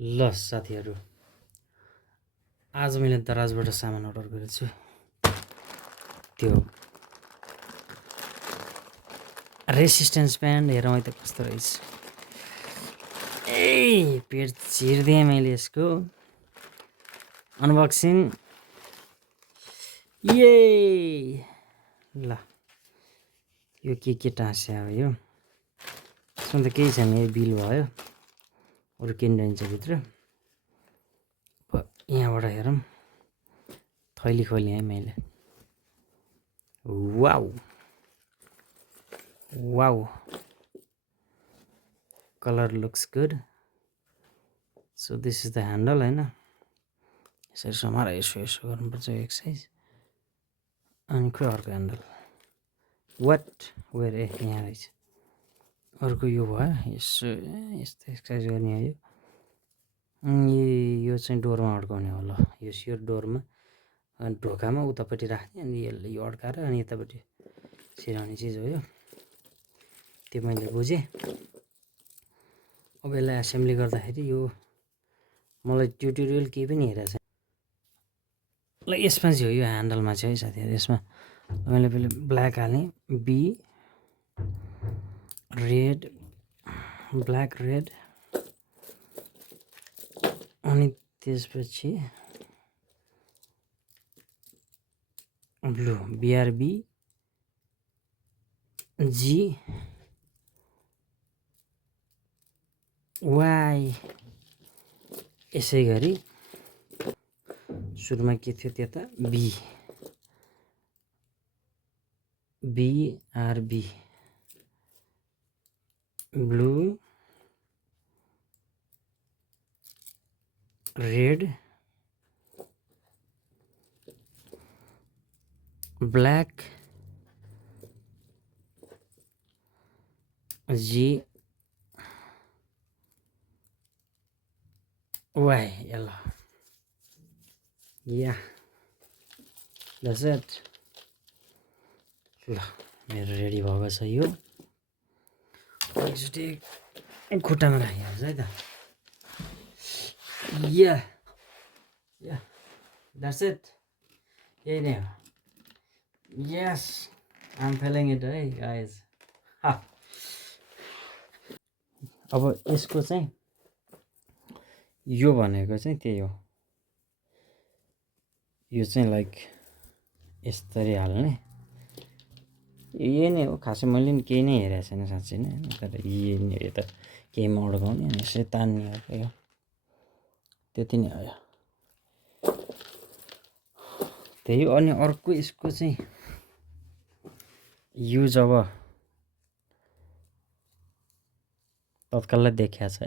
ल साथीहरु, आज मैले दराजबाट सामान अर्डर गरेको छु। त्यो रेसिस्टेन्स प्यान्ट हेरौँ है त कस्तो रहेछ। ए पेट चिर्दिएँ मैले यसको अनबक्सिङ। ये ल यो के टाँस्या हो यो? यसमा त केही छैन, यो बिल भयो, अरु किन रहन्छ भित्र। यहाँबाट हेरौँ, थैली खोलेँ है मैले। Wow wow, colour looks good. So this is the handle हैन, यसरी समाएर यसो गर्नुपर्छ एक साइज। अनि खोइ अर्को ह्यान्डल वाट वेयर, ए यहाँ रहेछ। अर्को यो भयो, यसो यस्तो एक्सर्साइज गर्ने हो यो। यो चाहिँ डोरमा अड्काउने हो। ल यो डोरमा ढोकामा उतापट्टि राख्ने, अनि यसले यो अड्काएर अनि यतापट्टि सिराउने चिज हो यो। त्यो मैले बुझेँ। अब यसलाई एसेम्बली गर्दाखेरि यो मलाई ट्युटोरियल केही पनि हेरेको छैन। ल यसमा चाहिँ हो, यो ह्यान्डलमा चाहिँ है साथीहरु। यसमा मैले पहिले ब्ल्याक हालेँ, बी रेड, ब्ल्याक रेड, अनि त्यसपछि ब्लू, बीआरबी जी वाई। यसै गरी सुरुमा के थियो त्यता B, BRB, blue, red, black, G Y. Yellow या द्याट्स इट। ल मेरो रेडी भएको छ यो। एकचोटि खुट्टामा राखिहाल्छ है त। या या द्याट्स इट, यही नै हो। यस, आइ एम फिलिङ इट है गाइज। अब यसको चाहिँ यो भनेको चाहिँ त्यही हो, यो चाहिँ लाइक यसरी हाल्ने, यही नै हो खासै। मैले नि केही नै हेरेको छैन साँच्चै नै, तर यही नै हो। यो त केहीमा अड्काउने अनि यसरी तान्ने हो, त्यति नै हो। त्यही हो। अनि अर्को यसको चाहिँ युज अब तत्कालै देखिया छ।